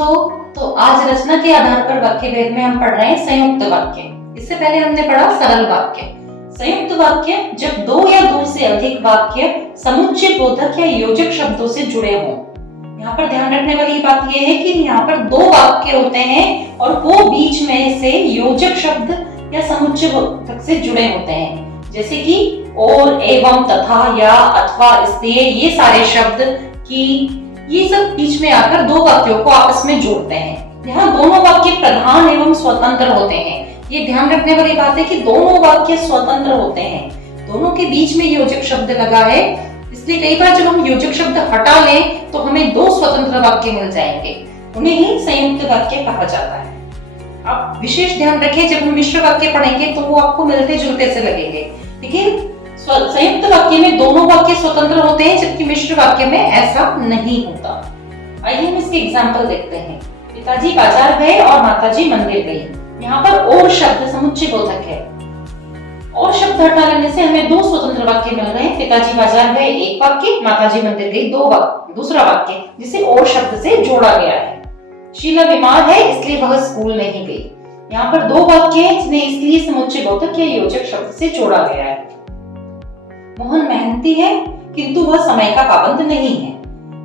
दोस्तों, तो आज रचना के आधार पर वाक्य भेद में हम पढ़ रहे हैं संयुक्त वाक्य। इससे पहले हमने पढ़ा सरल वाक्य। संयुक्त वाक्य जब दो या दो से अधिक वाक्य समुच्चय बोधक या योजक शब्दों से जुड़े हों। यहाँ पर ध्यान रखने वाली बात यह है कि यहाँ पर दो वाक्य होते हैं और वो बीच में से योजक शब्द या समुच्चय बोधक से जुड़े होते हैं, जैसे कि और, एवं, तथा, या, अथवा, इसलिए, ये सारे शब्द की, ये सब बीच में आकर दो वाक्यों को आपस में जोड़ते हैं। यहाँ दोनों वाक्य प्रधान एवं स्वतंत्र होते हैं। ये ध्यान रखने वाली बात है कि दोनों वाक्य स्वतंत्र होते हैं, दोनों के बीच में योजक शब्द लगा है, इसलिए कई बार जब हम योजक शब्द हटा लें तो हमें दो स्वतंत्र वाक्य मिल जाएंगे, उन्हें ही संयुक्त वाक्य कहा जाता है। आप विशेष ध्यान रखें, जब हम मिश्र वाक्य पढ़ेंगे तो वो आपको मिलते जुलते से लगेंगे, लेकिन संयुक्त वाक्य में दोनों वाक्य स्वतंत्र होते हैं, जबकि मिश्र वाक्य में ऐसा नहीं होता। आइए हम इसके एग्जाम्पल देखते हैं। पिताजी बाजार गए और माताजी मंदिर गई। यहाँ पर और शब्द समुच्चय बोधक है। और शब्द हटा लेने से हमें दो स्वतंत्र वाक्य मिल रहे हैं। पिताजी बाजार गए एक वाक्य, माताजी मंदिर गई दूसरा वाक्य, जिसे और शब्द से जोड़ा गया है। शीला बीमार है इसलिए वह स्कूल नहीं गई। यहाँ पर दो वाक्य हैं जिन्हें इसलिए समुच्चय बोधक या योजक शब्द से जोड़ा गया है। मोहन मेहनती है किंतु वह समय का पाबंद नहीं है।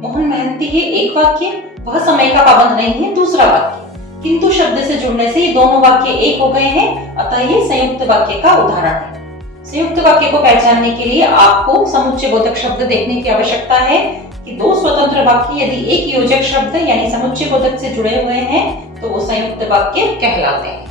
मोहन मेहनती है एक वाक्य, वह समय का पाबंद नहीं है दूसरा वाक्य। किंतु शब्द से जुड़ने से ये दोनों वाक्य एक हो गए हैं, अतः ये संयुक्त वाक्य का उदाहरण है। संयुक्त वाक्य को पहचानने के लिए आपको समुच्चय बोधक शब्द देखने की आवश्यकता है कि दो स्वतंत्र वाक्य यदि एक योजक शब्द यानी समुच्चय बोधक से जुड़े हुए हैं तो वो संयुक्त वाक्य कहलाते हैं।